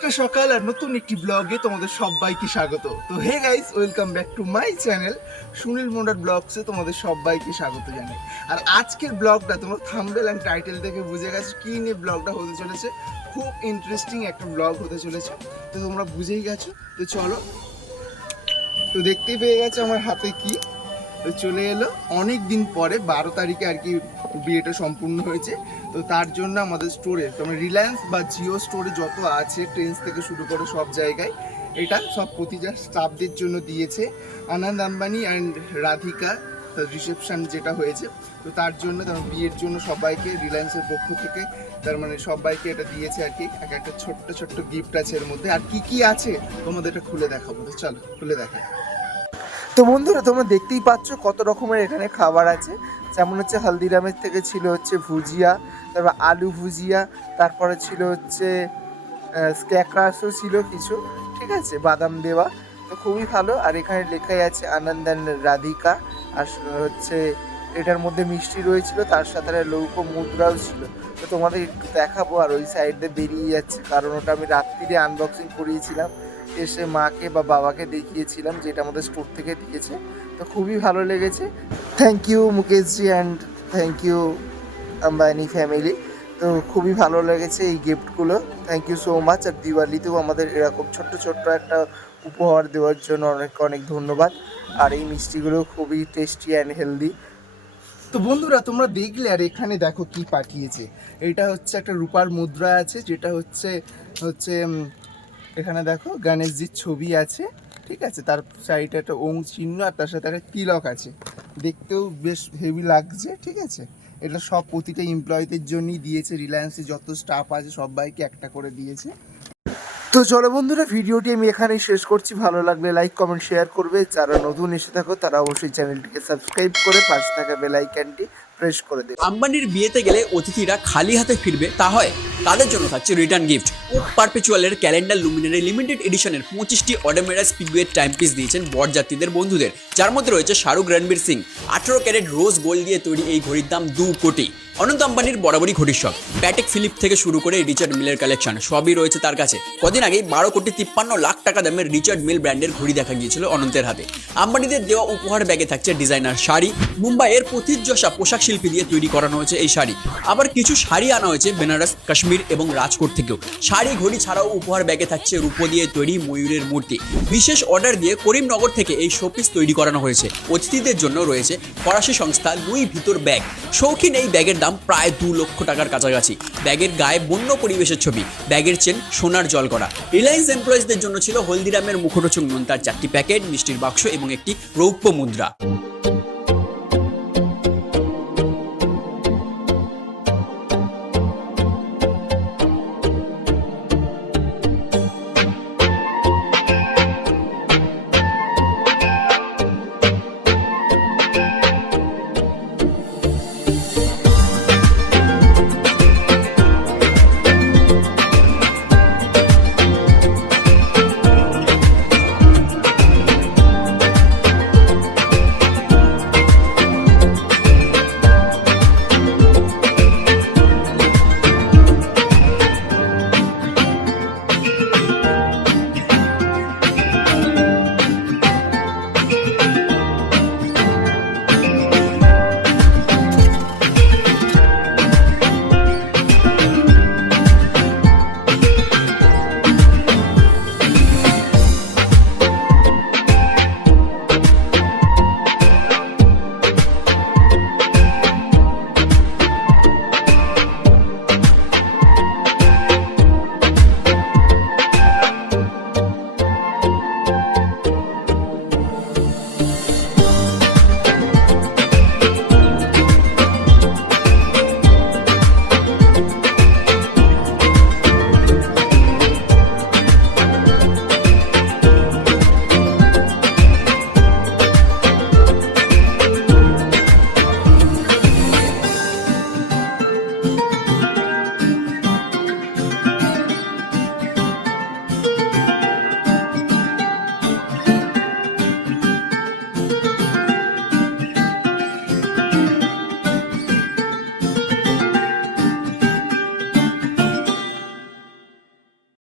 একটা সকাল আর নতুন একটি ব্লগে তোমাদের সবাইকে স্বাগত। তো hey guys, welcome back to my channel Sunil Mondal ব্লগসে তোমাদের সবাইকে স্বাগত জানাই। আর আজকের ব্লগটা তোমরা থাম্বনেল এন্ড টাইটেল থেকে বুঝে গেছো কি নিয়ে ব্লগটা হতে চলেছে। খুব ইন্টারেস্টিং একটা ব্লগ হতে চলেছে, তো তোমরা বুঝেই গেছো। তো চলো, তো দেখতেই পেয়ে গেছো আমার হাতে কি, তো চলে এলো অনেক দিন পরে 12 তারিখে আর কি বিয়েটা সম্পূর্ণ হয়েছে। তো তার জন্য আমাদের স্টোরে, তোমার রিলায়েন্স বা জিও স্টোরে যত আছে ট্রেন্ডস থেকে শুরু করে সব জায়গায় এটা সব প্রতিটা স্টাফদের জন্য দিয়েছে। আনন্দ আম্বানি অ্যান্ড রাধিকা রিসেপশন যেটা হয়েছে, তো তার জন্য তোমার বিয়ের জন্য সবাইকে রিলায়েন্সের পক্ষ থেকে তার মানে সবাইকে এটা দিয়েছে আর কি। একটা ছোট্ট ছোট্ট গিফট আছে এর মধ্যে, আর কি কি আছে তোমাদের এটা খুলে দেখাবো। তো চলো খুলে দেখাই। তো বন্ধুরা, তোমরা দেখতেই পাচ্ছ কত রকমের এখানে খাবার আছে। যেমন হচ্ছে হলদিরামের থেকে ছিল হচ্ছে ভুজিয়া, তারপর আলু ভুজিয়া, তারপরে ছিল হচ্ছে স্ক্যাক্রাসও ছিল কিছু, ঠিক আছে, বাদাম দেওয়া। তো খুবই ভালো। আর এখানে লেখাই আছে আনন্দ অ্যান্ড রাধিকা। আর হচ্ছে এটার মধ্যে মিষ্টি রয়েছিল, তার সাথে লৌহ মুদ্রাও ছিল। তো তোমাদের একটু দেখাবো। আর ওই সাইড দিয়ে বেরিয়ে যাচ্ছে, কারণ ওটা আমি রাত্রিরে আনবক্সিং করিয়েছিলাম, এসে মাকে বা বাবাকে দেখিয়েছিলাম যেটা আমাদের স্টোর থেকে দিয়েছে। তো খুবই ভালো লেগেছে। থ্যাংক ইউ মুকেশজি and thank you Ambani family. তো খুবই ভালো লেগেছে এই গিফটগুলো, থ্যাংক ইউ সো মাচ। আর দিওয়ালিতেও আমাদের এরকম ছোট্ট ছোট্ট একটা উপহার দেওয়ার জন্য অনেক অনেক ধন্যবাদ। আর এই মিষ্টিগুলো খুবই টেস্টি অ্যান্ড হেলদি। তো বন্ধুরা, তোমরা দেখলে, আর এখানে দেখো কি পাঠিয়েছে। এটা হচ্ছে একটা রূপার মুদ্রা আছে, যেটা হচ্ছে হচ্ছে এখানে দেখো গণেশজির ছবি আছে, ঠিক আছে, তার সাইডে একটা ওং চিহ্ন, আর তার সাথে একটা তিলক আছে। দেখতেও বেশ হেভি লাগছে, ঠিক আছে। এটা সব প্রতিটা এমপ্লয়ীদের জন্যই দিয়েছে, রিলায়েন্সে যত স্টাফ আছে সবাইকে একটা করে দিয়েছে। তো চলো বন্ধুরা, ভিডিওটি আমি এখানেই শেষ করছি। ভালো লাগলে লাইক কমেন্ট শেয়ার করবে। যারা নতুন এসে থাকো তারা অবশ্যই চ্যানেলটিকে সাবস্ক্রাইব করে পাশে থাকা বেল আইকনটি প্রেস করে দেবে। আম্বানির বিয়েতে গেলে অতিথিরা খালি হাতে ফিরবে তা হয়? তাদের জন্য থাকছে রিটার্ন গিফট। ওক পারপেচুয়ালের ক্যালেন্ডার লুমিনারি লিমিটেড এডিশনের 25টি অডোমেরা স্পিডওয়ে টাইম পিস দিয়েছেন বরযাত্রীদের বন্ধুদের, যার মধ্যে রয়েছে Shahrukh Ranveer Singh. 18 carat rose gold দিয়ে তৈরি এই ঘড়ির দাম 2 কোটি। অনন্ত আম্বানির বরাবরই ঘড়ির শখ। প্যাটেক ফিলিপ থেকে শুরু করে রিচার্ড মিলের কালেকশন সবই রয়েছে তার কাছে। কদিন আগেই 12,53,00,000 টাকা দামের রিচার্ড মিল ব্র্যান্ডের ঘড়ি দেখা গিয়েছিল অনন্তের হাতে। আম্বানিদের দেওয়া উপহার ব্যাগে থাকছে ডিজাইনার শাড়ি। মুম্বাইয়ের প্রথিতযশা পোশাক শিল্পী দিয়ে তৈরি করানো হয়েছে এই শাড়ি। আবার কিছু শাড়ি আনা হয়েছে বেনারস, কাশ্মীর এবং রাজকোট থেকেও। শাড়ি ঘড়ি ছাড়াও উপহার ব্যাগে থাকছে রূপো দিয়ে তৈরি ময়ূরের মূর্তি। বিশেষ অর্ডার দিয়ে করিমনগর থেকে এই শোপিস তৈরি করানো হয়েছে। অতিথিদের জন্য রয়েছে ফরাসি সংস্থা লুই ভিতর ব্যাগ। শৌখিন এই ব্যাগের দাম প্রায় 2 লক্ষ টাকার কাছাকাছি। ব্যাগের গায়ে বন্য পরিবেশের ছবি, ব্যাগের চেন সোনার জল করা। রিলায়েন্স এমপ্লয়িজদের জন্য ছিল হলদিরামের মুখরোচক নোনতার 4টি প্যাকেট, মিষ্টির বাক্স এবং একটি রৌপ্য মুদ্রা।